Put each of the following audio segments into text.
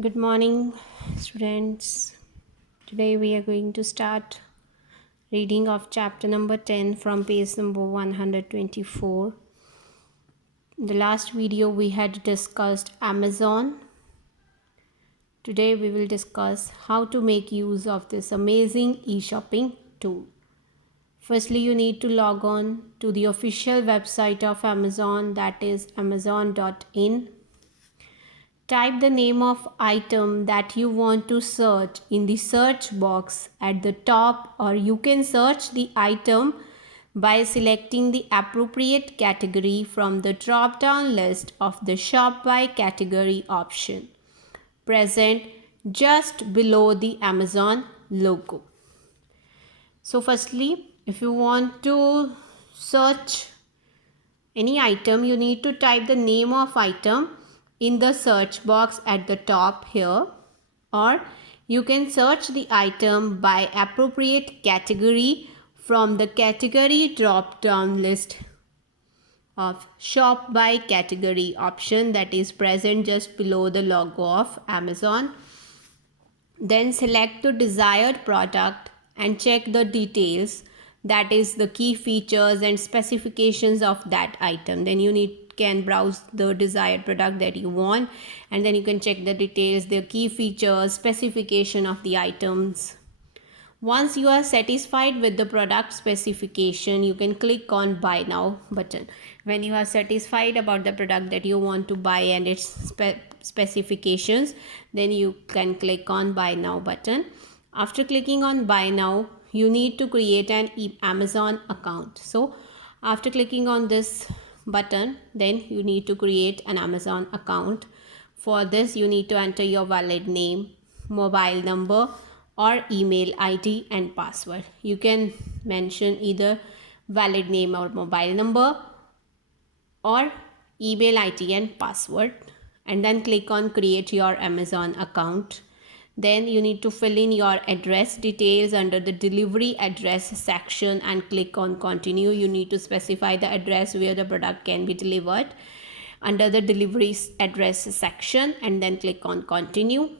Good morning, students. Today we are going to start reading of chapter number 10 from page number 124. In the last video we had discussed Amazon. Today we will discuss how to make use of this amazing e-shopping tool. Firstly, you need to log on to the official website of Amazon, that is amazon.in. Type the name of item that you want to search in the search box at the top, or you can search the item by selecting the appropriate category from the drop down list of the shop by category option present just below the Amazon logo. So firstly, if you want to search any item, you need to type the name of item in the search box at the top here, or you can search the item by appropriate category from the category drop down list of shop by category option that is present just below the logo of Amazon. Then select the desired product and check the details, that is the key features and specifications of that item. Then you can browse the desired product that you want, and then you can check the details, the key features, specification of the items. Once you are satisfied with the product specification, you can click on buy now button. When you are satisfied about the product that you want to buy and its specifications, then you can click on buy now button. After clicking on buy now, you need to create an Amazon account. So after clicking on this button, then you need to create an Amazon account. For this, you need to enter your valid name, mobile number, or email ID and password. You can mention either valid name or mobile number, or email ID and password, and then click on create your Amazon account. Then you need to fill in your address details under the delivery address section and click on continue. You need to specify the address where the product can be delivered under the delivery address section, and then click on continue.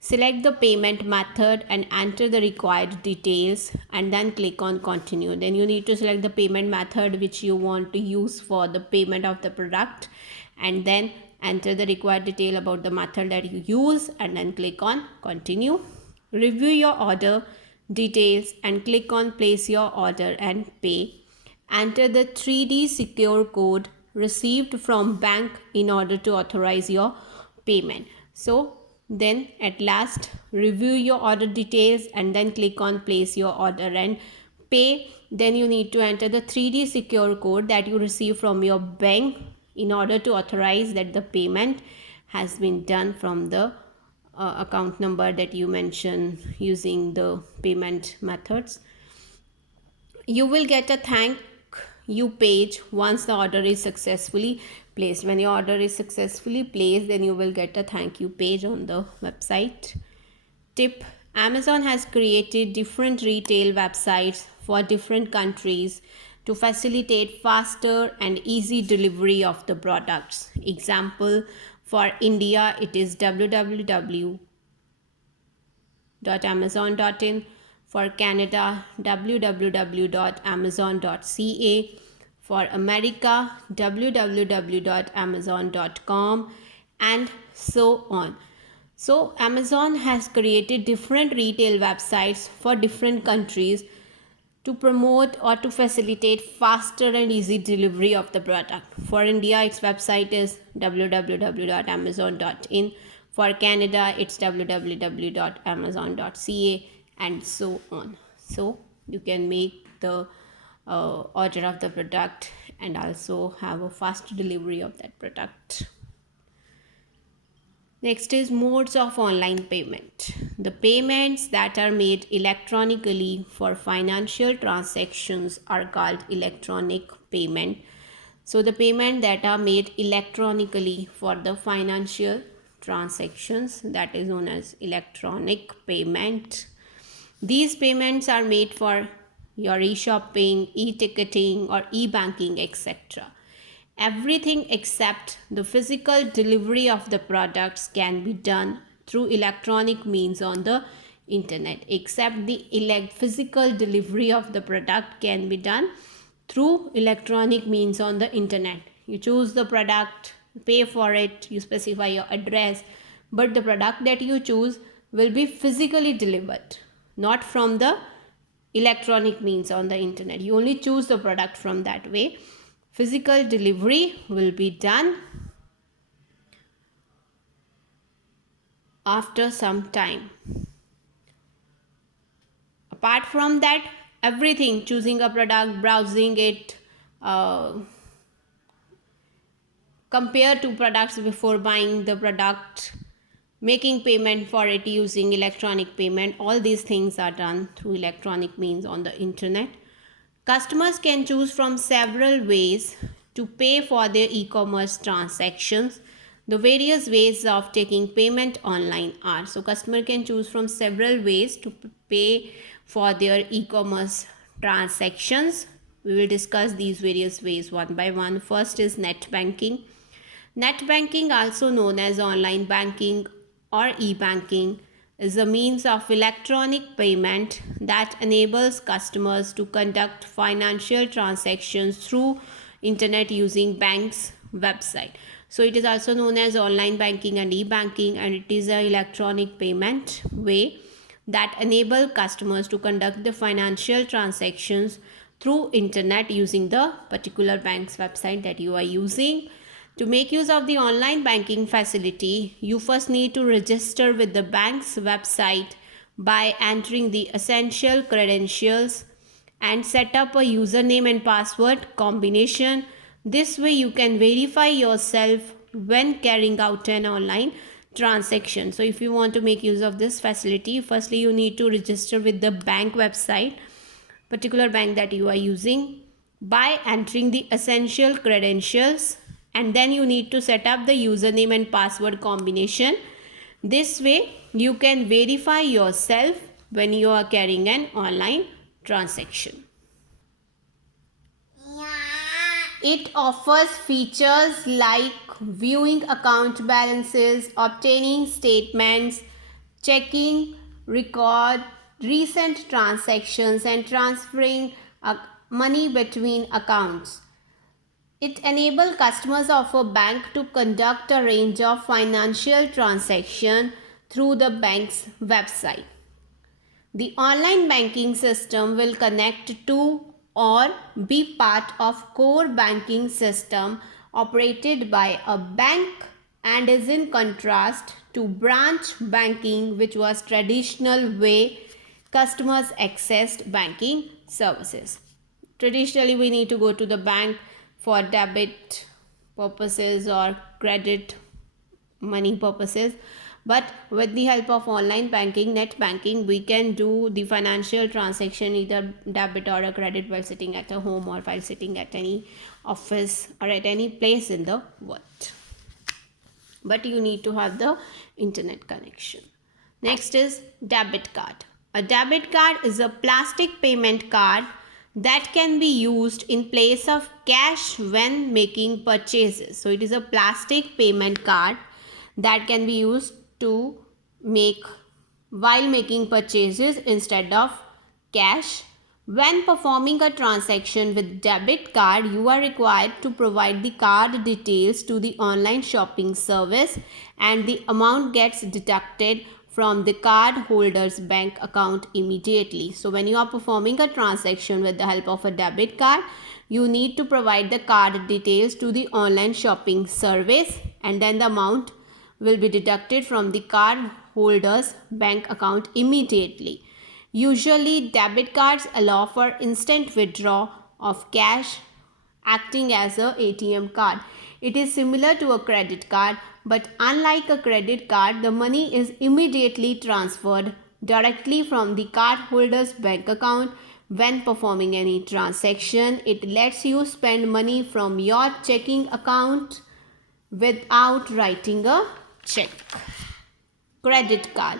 Select the payment method and enter the required details, and then click on continue. Then you need to select the payment method which you want to use for the payment of the product, and then enter the required detail about the method that you use, and then click on continue. Review your order details and click on place your order and pay. Enter the 3D secure code received from bank in order to authorize your payment. So then at last, review your order details and then click on place your order and pay. Then you need to enter the 3D secure code that you receive from your bank in order to authorize that the payment has been done from the account number that you mention using the payment methods. You will get a thank you page once the order is successfully placed. When your order is successfully placed, then you will get a thank you page on the website. Tip: Amazon has created different retail websites for different countries to facilitate faster and easy delivery of the products. Example, for India it is www.amazon.in. For Canada, www.amazon.ca. For America, www.amazon.com, and so on. So Amazon has created different retail websites for different countries to promote or to facilitate faster and easy delivery of the product. For India, its website is www.amazon.in. For Canada, it's www.amazon.ca, and so on. So you can make the order of the product and also have a fast delivery of that product. Next is modes of online payment. The payments that are made electronically for financial transactions are called electronic payment. So the payment that are made electronically for the financial transactions, that is known as electronic payment. These payments are made for your e-shopping, e-ticketing, or e-banking, etc. Everything except the physical delivery of the products can be done through electronic means on the internet. Except the physical delivery of the product can be done through electronic means on the internet. You choose the product, pay for it, you specify your address, but the product that you choose will be physically delivered, not from the electronic means on the internet. You only choose the product from that way. Physical delivery will be done after some time. Apart from that, everything, choosing a product, browsing it, compare two products before buying the product, making payment for it using electronic payment, all these things are done through electronic means on the internet. Customers can choose from several ways to pay for their e-commerce transactions. The various ways of taking payment online are, so customer can choose from several ways to pay for their e-commerce transactions. We will discuss these various ways one by one. First is net banking. Net banking, also known as online banking or e-banking, is a means of electronic payment that enables customers to conduct financial transactions through internet using bank's website. So it is also known as online banking and e-banking, and it is an electronic payment way that enable customers to conduct the financial transactions through internet using the particular bank's website that you are using. To make use of the online banking facility, you first need to register with the bank's website by entering the essential credentials and set up a username and password combination. This way you can verify yourself when carrying out an online transaction. So if you want to make use of this facility, firstly you need to register with the bank website, particular bank that you are using, by entering the essential credentials, and then you need to set up the username and password combination. This way you can verify yourself when you are carrying an online transaction. It offers features like viewing account balances, obtaining statements, checking record recent transactions, and transferring money between accounts. It enables customers of a bank to conduct a range of financial transactions through the bank's website. The online banking system will connect to or be part of core banking system operated by a bank and is in contrast to branch banking, which was traditional way customers accessed banking services. Traditionally, we need to go to the bank for debit purposes or credit money purposes, but with the help of online banking, net banking, we can do the financial transaction either debit or a credit while sitting at a home or while sitting at any office or at any place in the world. But you need to have the internet connection. Next is debit card. A debit card is a plastic payment card that can be used in place of cash when making purchases. So it is a plastic payment card that can be used to make while making purchases instead of cash. When performing a transaction with debit card, you are required to provide the card details to the online shopping service, and the amount gets deducted from the card holder's bank account immediately. So when you are performing a transaction with the help of a debit card, you need to provide the card details to the online shopping service, and then the amount will be deducted from the card holder's bank account immediately. Usually, debit cards allow for instant withdrawal of cash, acting as a ATM card. It is similar to a credit card, but unlike a credit card, the money is immediately transferred directly from the cardholder's bank account when performing any transaction. It lets you spend money from your checking account without writing a check. Credit card.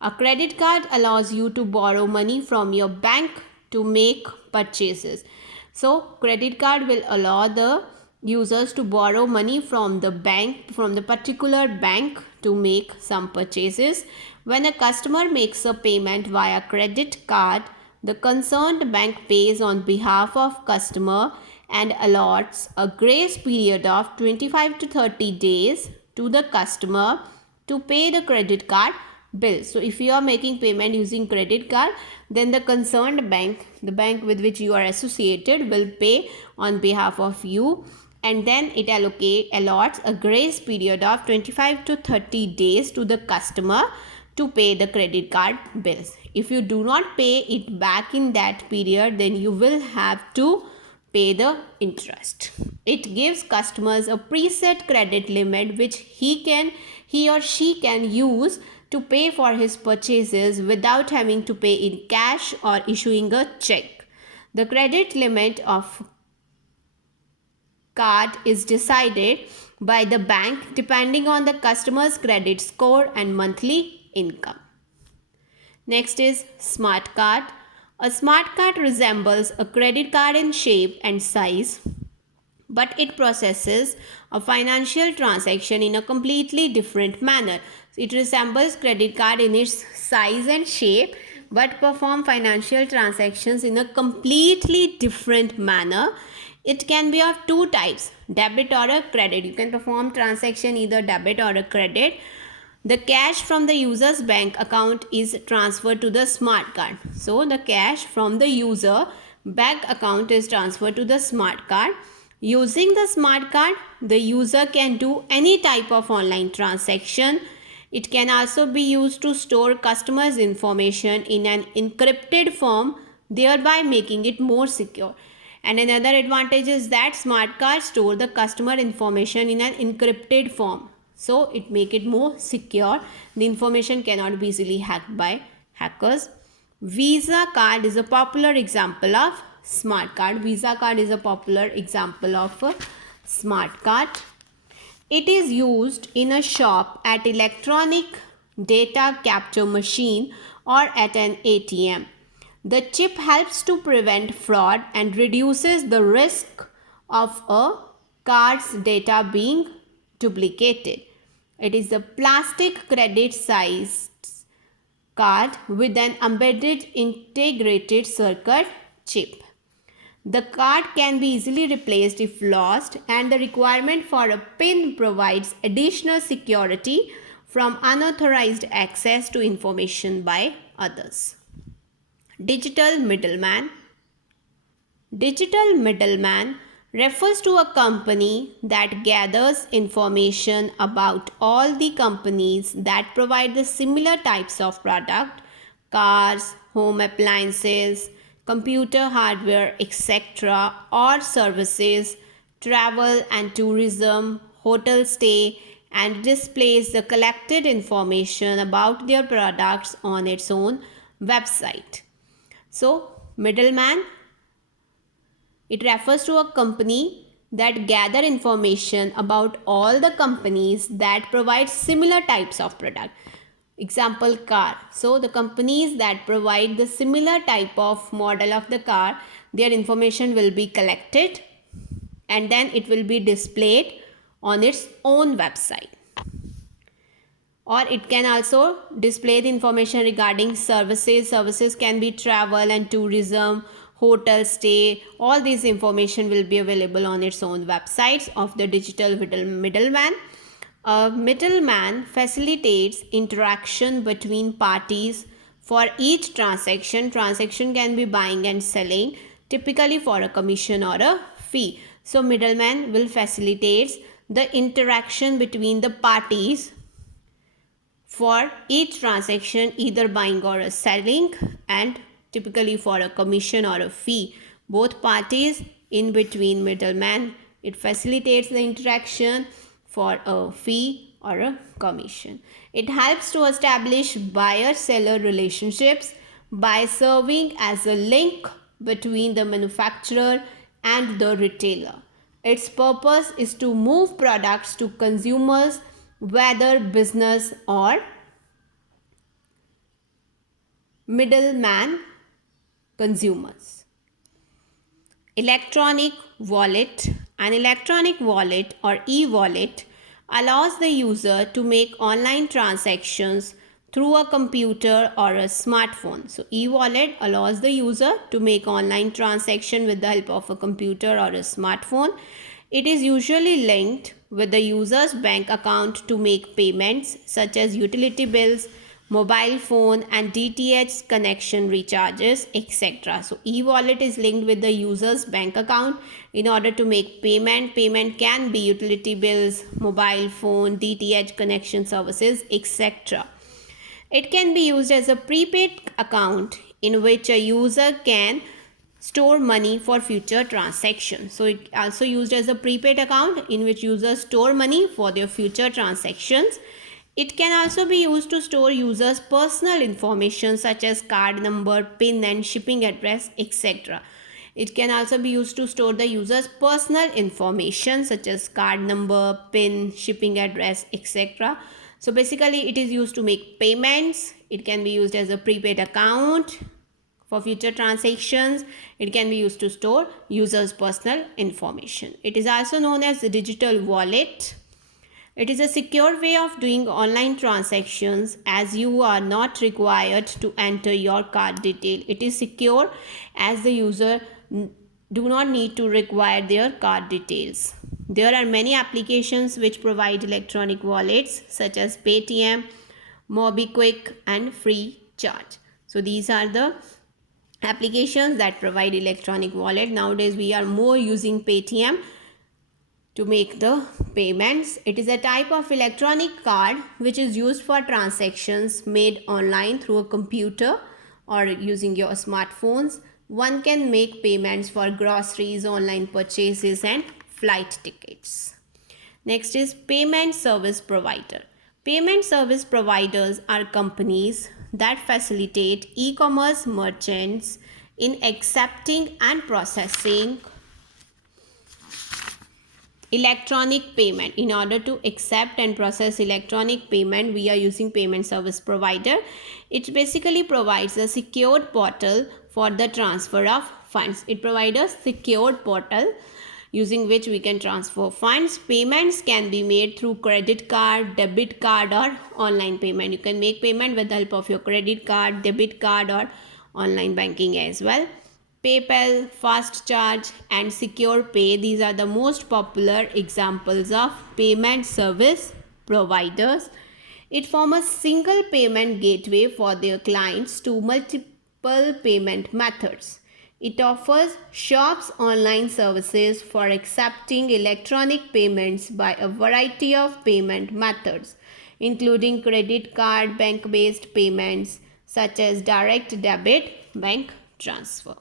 A credit card allows you to borrow money from your bank to make purchases. So, credit card will allow the users to borrow money from the bank, from the particular bank, to make some purchases. When a customer makes a payment via credit card, the concerned bank pays on behalf of customer and allots a grace period of 25 to 30 days to the customer to pay the credit card bill. So if you are making payment using credit card, then the concerned bank, the bank with which you are associated, will pay on behalf of you, and then it allots a grace period of 25 to 30 days to the customer to pay the credit card bills. If you do not pay it back in that period, then you will have to pay the interest. It gives customers a preset credit limit which he or she can use to pay for his purchases without having to pay in cash or issuing a check. The credit limit of card is decided by the bank depending on the customer's credit score and monthly income. Next is smart card. A smart card resembles a credit card in shape and size, but it processes a financial transaction in a completely different manner. It resembles credit card in its size and shape, but perform financial transactions in a completely different manner. It can be of two types, debit or a credit. You can perform transaction either debit or a credit. The cash from the user's bank account is transferred to the smart card. So the cash from the user bank account is transferred to the smart card. Using the smart card, the user can do any type of online transaction. It can also be used to store customers' information in an encrypted form, thereby making it more secure. And another advantage is that smart cards store the customer information in an encrypted form. So it make it more secure. The information cannot be easily hacked by hackers. Visa card is a popular example of smart card. Visa card is a popular example of a smart card. It is used in a shop, at electronic data capture machine, or at an ATM. The chip helps to prevent fraud and reduces the risk of a card's data being duplicated. It is a plastic credit sized card with an embedded integrated circuit chip. The card can be easily replaced if lost, and the requirement for a PIN provides additional security from unauthorized access to information by others. Digital middleman. Digital middleman refers to a company that gathers information about all the companies that provide the similar types of product, cars, home appliances, computer hardware, etc., or services, travel and tourism, hotel stay, and displays the collected information about their products on its own website. So, middleman, it refers to a company that gather information about all the companies that provide similar types of product. Example, car. So the companies that provide the similar type of model of the car, their information will be collected and then it will be displayed on its own website. Or it can also display the information regarding services. Services can be travel and tourism, hotel stay. All these information will be available on its own websites of the digital middleman. A middleman facilitates interaction between parties for each transaction. Transaction can be buying and selling, typically for a commission or a fee. So middleman will facilitate the interaction between the parties for each transaction, either buying or selling, and typically for a commission or a fee. Both parties in between middleman, it facilitates the interaction for a fee or a commission. It helps to establish buyer-seller relationships by serving as a link between the manufacturer and the retailer. Its purpose is to move products to consumers, whether business or middleman consumers. Electronic wallet An electronic wallet or e-wallet allows the user to make online transactions through a computer or a smartphone. So e-wallet allows the user to make online transaction with the help of a computer or a smartphone. It is usually linked with the user's bank account to make payments such as utility bills, mobile phone and DTH connection recharges, etc. So e-wallet is linked with the user's bank account in order to make payment. Payment can be utility bills, mobile phone, DTH connection services, etc. It can be used as a prepaid account in which a user can store money for future transactions. So it also used as a prepaid account in which users store money for their future transactions. It can also be used to store users' personal information such as card number, PIN and shipping address, etc. It can also be used to store the user's personal information such as card number, PIN, shipping address, etc. So basically it is used to make payments. It can be used as a prepaid account for future transactions. It can be used to store users' personal information. It is also known as the digital wallet. It is a secure way of doing online transactions as you are not required to enter your card detail. It is secure as the user do not need to require their card details. There are many applications which provide electronic wallets such as Paytm, MobiKwik and FreeCharge. So these are the applications that provide electronic wallet. Nowadays we are more using Paytm to make the payments. It is a type of electronic card which is used for transactions made online through a computer or using your smartphones. One can make payments for groceries, online purchases and flight tickets. Next is payment service provider. Payment service providers are companies that facilitate e-commerce merchants in accepting and processing electronic payment. In order to accept and process electronic payment, we are using payment service provider. It basically provides a secured portal for the transfer of funds. It provides a secured portal using which we can transfer funds. Payments can be made through credit card, debit card or online payment. You can make payment with the help of your credit card, debit card or online banking as well. PayPal, FastCharge and SecurePay, these are the most popular examples of payment service providers. It forms a single payment gateway for their clients to multiple payment methods. It offers shops online services for accepting electronic payments by a variety of payment methods, including credit card, bank-based payments such as direct debit, bank transfer.